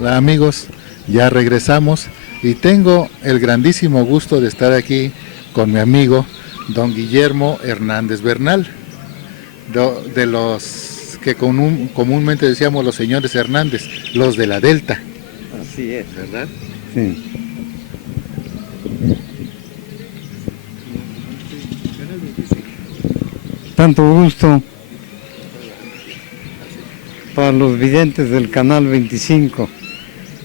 Hola amigos, ya regresamos y tengo el grandísimo gusto de estar aquí con mi amigo don Guillermo Hernández Bernal, de los que comúnmente decíamos los señores Hernández, los de la Delta. Así es. ¿Verdad? Sí. Tanto gusto para los videntes del Canal 25.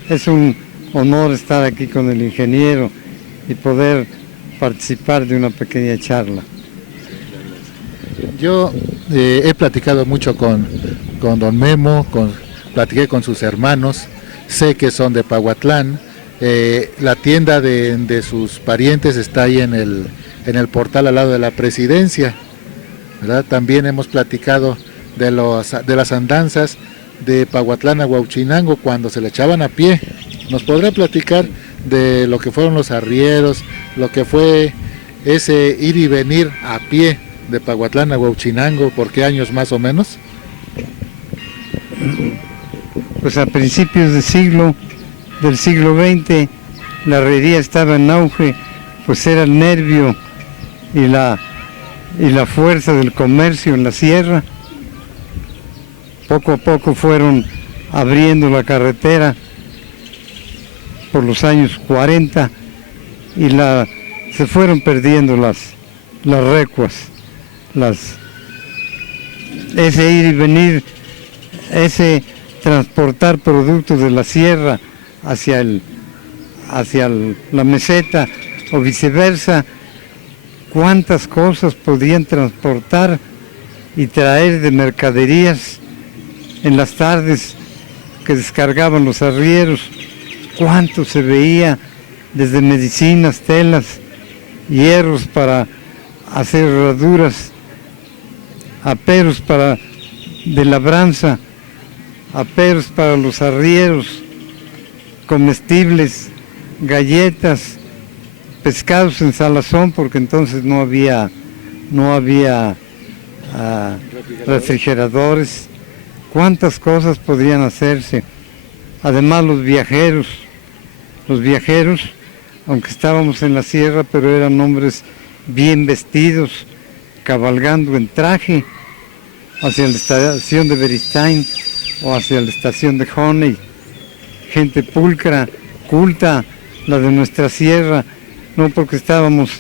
Es un honor estar aquí con el ingeniero y poder participar de una pequeña charla. Yo he platicado mucho con don Memo, platiqué con sus hermanos, sé que son de Pahuatlán. La tienda de sus parientes está ahí en el portal al lado de la presidencia, ¿verdad? También hemos platicado de las andanzas de Pahuatlán a Huauchinango cuando se le echaban a pie. ¿Nos podrá platicar de lo que fueron los arrieros, lo que fue ese ir y venir a pie de Pahuatlán a Huauchinango, por qué años más o menos? Pues a principios del siglo XX la herrería estaba en auge, pues era el nervio y la fuerza del comercio en la sierra. Poco a poco fueron abriendo la carretera por los años 40 y se fueron perdiendo las recuas, ese ir y venir, ese transportar productos de la sierra hacia la meseta o viceversa. Cuántas cosas podían transportar y traer de mercaderías en las tardes que descargaban los arrieros. Cuánto se veía desde medicinas, telas, hierros para hacer herraduras, aperos de labranza, aperos para los arrieros, comestibles, galletas, pescados en salazón, porque entonces no había refrigeradores. Cuántas cosas podrían hacerse. Además los viajeros, aunque estábamos en la sierra, pero eran hombres bien vestidos, cabalgando en traje hacia la estación de Beristain o hacia la estación de Honey. Gente pulcra, culta, la de nuestra sierra, no porque estábamos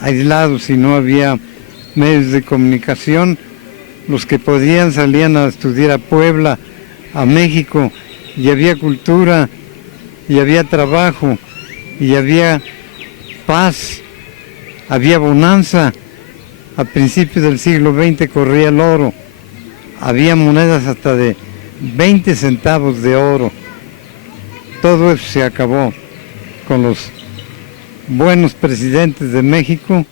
aislados y no había medios de comunicación. Los que podían salían a estudiar a Puebla, a México, y había cultura, y había trabajo, y había paz, había bonanza. A principios del siglo XX corría el oro, había monedas hasta de 20 centavos de oro. Todo eso se acabó con los buenos presidentes de México,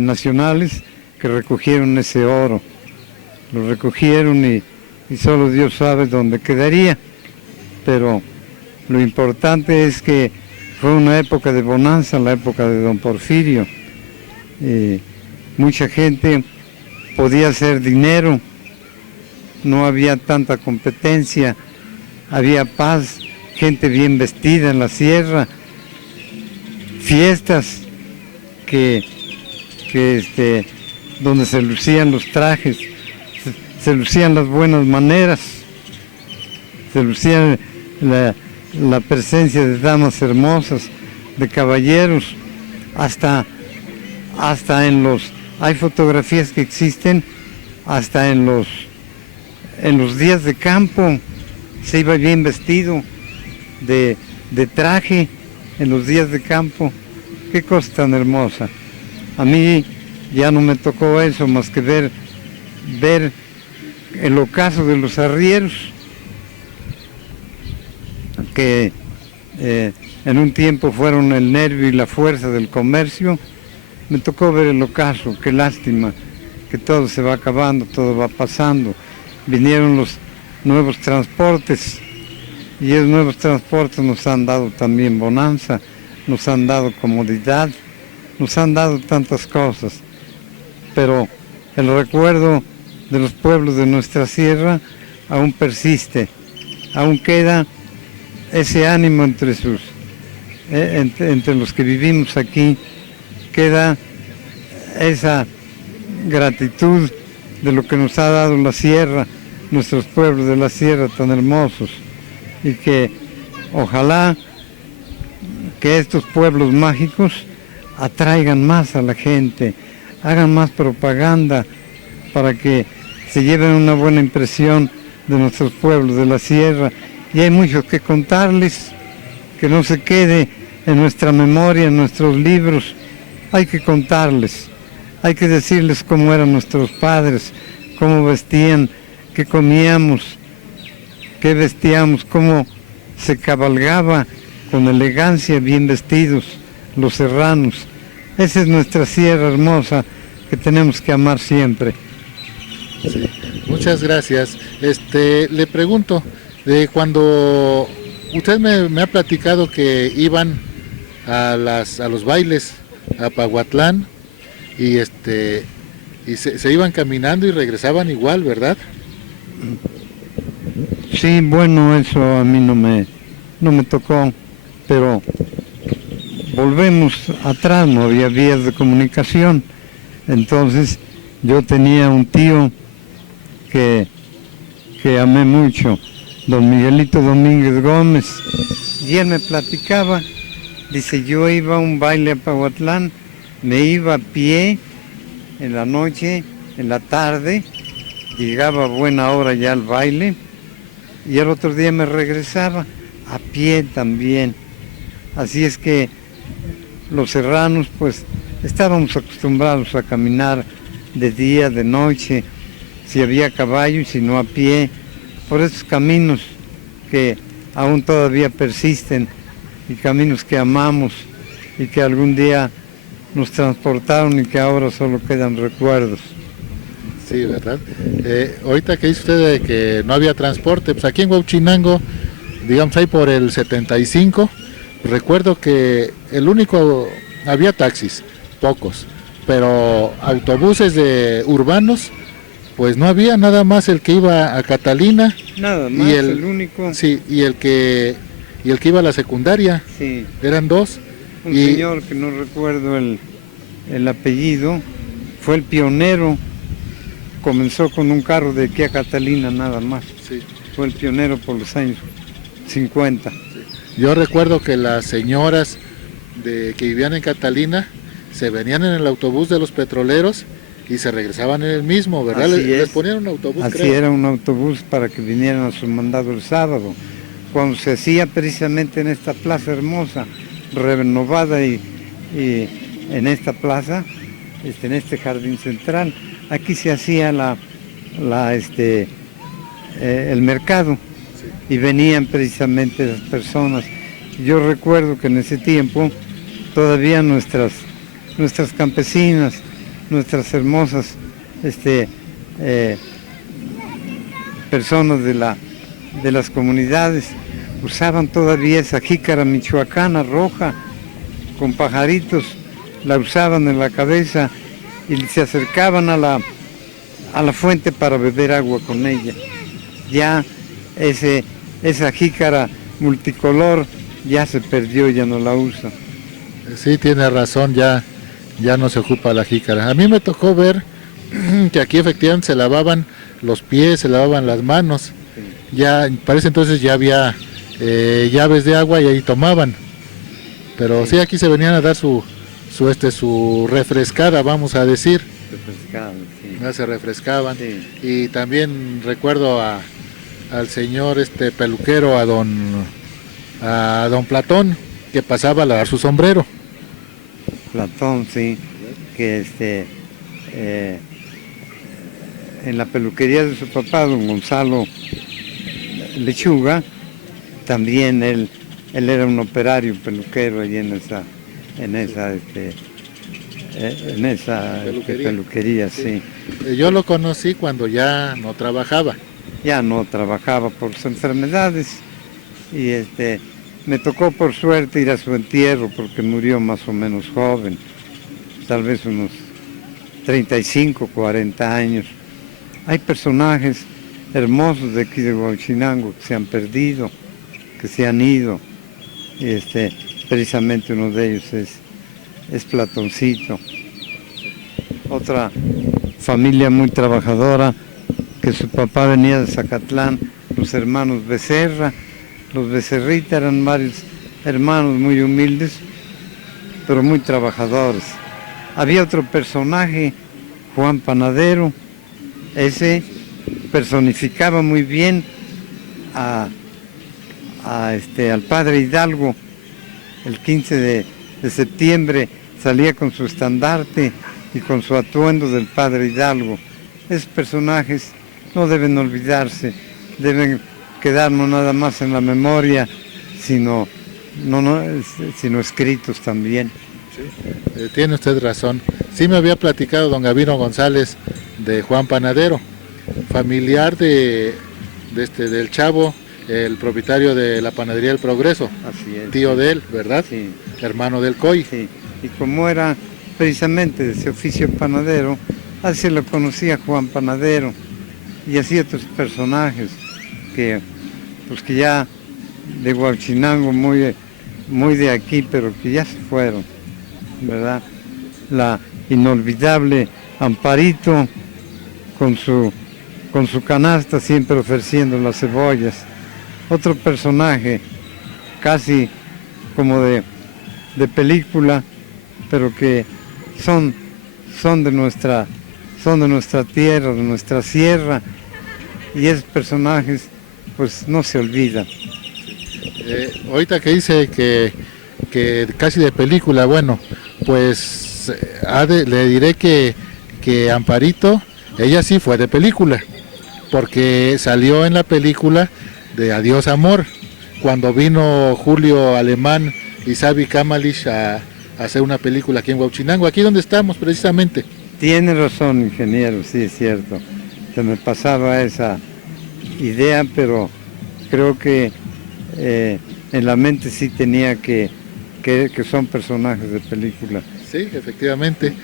nacionales, que recogieron ese oro. Lo recogieron y solo Dios sabe dónde quedaría. Pero lo importante es que fue una época de bonanza, la época de don Porfirio. Mucha gente podía hacer dinero, no había tanta competencia, había paz, gente bien vestida en la sierra, fiestas donde se lucían los trajes, se lucían las buenas maneras, se lucía la presencia de damas hermosas, de caballeros, hasta hay fotografías que existen, hasta en los días de campo se iba bien vestido de traje en los días de campo. Qué cosa tan hermosa. A mí ya no me tocó eso más que ver el ocaso de los arrieros, que en un tiempo fueron el nervio y la fuerza del comercio. Me tocó ver el ocaso, qué lástima, que todo se va acabando, todo va pasando. Vinieron los nuevos transportes y esos nuevos transportes nos han dado también bonanza, nos han dado comodidad, nos han dado tantas cosas. Pero el recuerdo de los pueblos de nuestra sierra aún persiste. aún queda ese ánimo entre los que vivimos aquí, queda esa gratitud de lo que nos ha dado la sierra, nuestros pueblos de la sierra tan hermosos, y que ojalá que estos pueblos mágicos atraigan más a la gente, hagan más propaganda para que se lleven una buena impresión de nuestros pueblos de la sierra. Y hay mucho que contarles, que no se quede en nuestra memoria, en nuestros libros. Hay que contarles, hay que decirles cómo eran nuestros padres, cómo vestían, qué comíamos, qué vestíamos, cómo se cabalgaba con elegancia, bien vestidos, los serranos. Esa es nuestra sierra hermosa que tenemos que amar siempre. Sí, muchas gracias. Le pregunto, de cuando usted me ha platicado que iban a los bailes a Pahuatlán y se iban caminando y regresaban igual, ¿verdad? Sí, bueno, eso a mí no me tocó, pero volvemos atrás, no había vías de comunicación. Entonces yo tenía un tío que amé mucho, don Miguelito Domínguez Gómez, y él me platicaba, dice, yo iba a un baile a Pahuatlán, me iba a pie en la noche, en la tarde, llegaba a buena hora ya al baile, y el otro día me regresaba a pie también. Así es que los serranos pues estábamos acostumbrados a caminar de día, de noche, si había caballo y si no a pie, por esos caminos que aún todavía persisten y caminos que amamos y que algún día nos transportaron y que ahora solo quedan recuerdos. Sí, ¿verdad? Ahorita que dice usted de que no había transporte, pues aquí en Huauchinango, digamos ahí por el 75, recuerdo que había taxis, pocos, pero autobuses urbanos, pues no había, nada más el que iba a Catalina. Nada más, y el único. Sí, y el que iba a la secundaria, Sí. Eran dos. Un señor que no recuerdo el apellido, fue el pionero, comenzó con un carro de aquí a Catalina nada más. Sí. Fue el pionero por los años 50. Sí. Yo recuerdo que las señoras que vivían en Catalina se venían en el autobús de los petroleros y se regresaban en el mismo, ¿verdad? Les ponían un autobús, Así creo. Era un autobús para que vinieran a su mandado el sábado. Cuando se hacía precisamente en esta plaza hermosa, renovada y en esta plaza, en este jardín central, aquí se hacía el mercado. Sí. Y venían precisamente las personas. Yo recuerdo que en ese tiempo todavía nuestras campesinas, nuestras hermosas personas de las comunidades usaban todavía esa jícara michoacana roja con pajaritos, la usaban en la cabeza y se acercaban a la fuente para beber agua con ella. Ya esa jícara multicolor ya se perdió, ya no la usa. Sí, tiene razón, ya no se ocupa la jícara. A mí me tocó ver que aquí efectivamente se lavaban los pies, se lavaban las manos. Sí. Ya parece entonces ya había llaves de agua y ahí tomaban. Pero sí, aquí se venían a dar su refrescada, vamos a decir. Sí. Ya se refrescaban. Sí. Y también recuerdo al señor peluquero, a don Platón, que pasaba a lavar su sombrero. Platón, sí, que en la peluquería de su papá, don Gonzalo Lechuga, también él era un operario peluquero allí en esa peluquería, sí. Yo lo conocí cuando ya no trabajaba. Ya no trabajaba por sus enfermedades y me tocó por suerte ir a su entierro porque murió más o menos joven, tal vez unos 35, 40 años. Hay personajes hermosos de aquí de Huachinango que se han perdido, que se han ido. Y precisamente uno de ellos es Platoncito. Otra familia muy trabajadora, que su papá venía de Zacatlán, los hermanos Becerra. Los Becerrita eran varios hermanos muy humildes, pero muy trabajadores. Había otro personaje, Juan Panadero. Ese personificaba muy bien al padre Hidalgo. El 15 de septiembre salía con su estandarte y con su atuendo del padre Hidalgo. Esos personajes no deben olvidarse, deben quedar no nada más en la memoria, sino escritos también. Sí, tiene usted razón. Sí me había platicado don Gavino González de Juan Panadero, familiar del Chavo, el propietario de la panadería del Progreso. Así es. Tío de él, ¿verdad? Sí. Hermano del Coy. Sí. Y como era precisamente de ese oficio panadero, así lo conocía Juan Panadero, y así otros personajes que ya de Huachinango, muy de aquí, pero que ya se fueron, ¿verdad? La inolvidable Amparito con su canasta siempre ofreciendo las cebollas. Otro personaje casi como de película, pero que son de nuestra tierra, de nuestra sierra, y esos personajes pues no se olvidan. Ahorita que dice que casi de película, bueno, pues le diré que Amparito, ella sí fue de película, porque salió en la película de Adiós Amor, cuando vino Julio Alemán y Xavi Kamalich a hacer una película aquí en Huachinango, aquí donde estamos precisamente. Tiene razón, ingeniero, sí es cierto. Se me pasaba esa idea, pero creo que en la mente sí tenía que son personajes de película. Sí, efectivamente.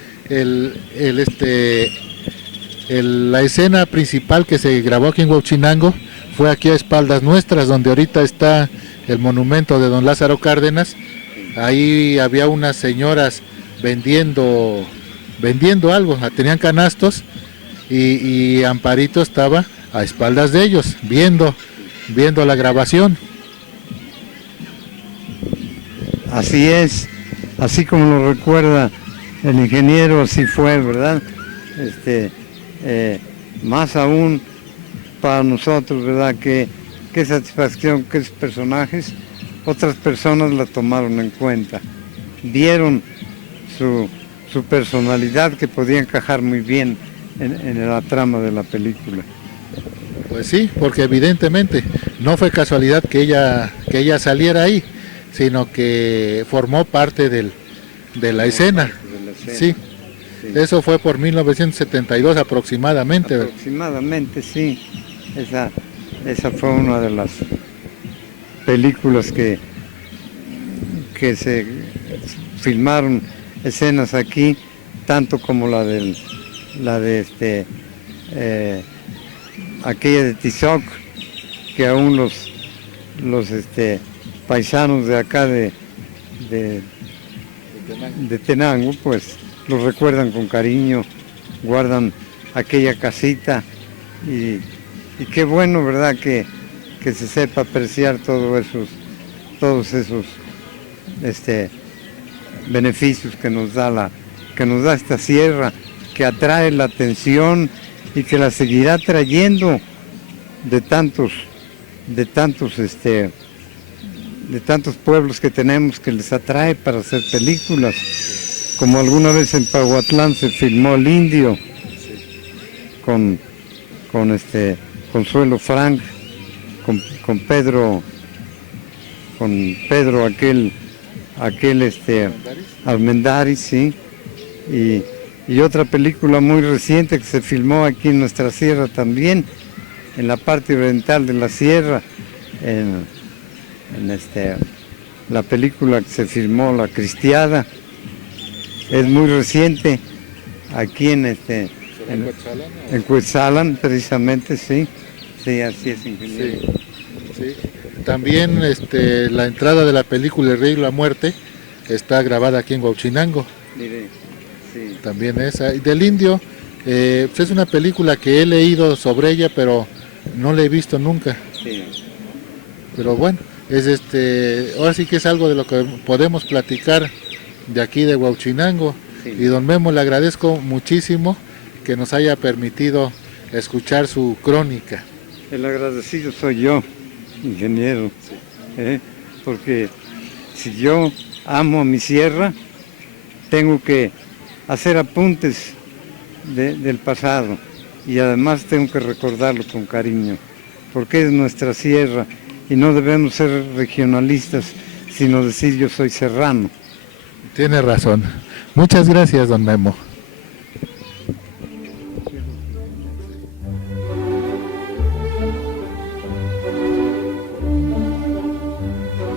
La escena principal que se grabó aquí en Huachinango fue aquí a espaldas nuestras, donde ahorita está el monumento de don Lázaro Cárdenas. Ahí había unas señoras vendiendo algo, tenían canastos y Amparito estaba a espaldas de ellos, viendo la grabación. Así es, así como lo recuerda el ingeniero, así fue, ¿verdad? Más aún para nosotros, ¿verdad? Qué satisfacción que esos personajes, otras personas la tomaron en cuenta, vieron su personalidad, que podía encajar muy bien en la trama de la película. Pues sí, porque evidentemente no fue casualidad que ella saliera ahí, sino que formó parte de la escena. Sí. Sí. Eso fue por 1972 aproximadamente. Aproximadamente, sí. Esa fue una de las películas que se filmaron escenas aquí, tanto como la de aquella de Tizoc, que aún los paisanos de acá de Tenango, pues los recuerdan con cariño, guardan aquella casita, y qué bueno, ¿verdad?, que se sepa apreciar todos esos beneficios que nos da esta sierra, que atrae la atención y que la seguirá trayendo de tantos pueblos que tenemos, que les atrae para hacer películas, como alguna vez en Pahuatlán se filmó El Indio con Consuelo Frank, con Pedro aquel Armendáriz, sí, y otra película muy reciente que se filmó aquí en nuestra sierra también, en la parte oriental de la sierra, la película que se filmó, La Cristiada, es muy reciente, aquí en Cuetzalan, precisamente, sí, Sí, así es, ingeniero. Sí, sí. También la entrada de la película El Rey y la Muerte está grabada aquí en Huauchinango. Mire, sí. También esa. Y del Indio, pues es una película que he leído sobre ella, pero no la he visto nunca. Sí. Pero bueno, ahora sí que es algo de lo que podemos platicar de aquí de Huauchinango. Sí. Y don Memo, le agradezco muchísimo que nos haya permitido escuchar su crónica. El agradecido soy yo, ingeniero, porque si yo amo a mi sierra, tengo que hacer apuntes del pasado y además tengo que recordarlo con cariño, porque es nuestra sierra y no debemos ser regionalistas, sino decir yo soy serrano. Tiene razón. Muchas gracias, don Memo.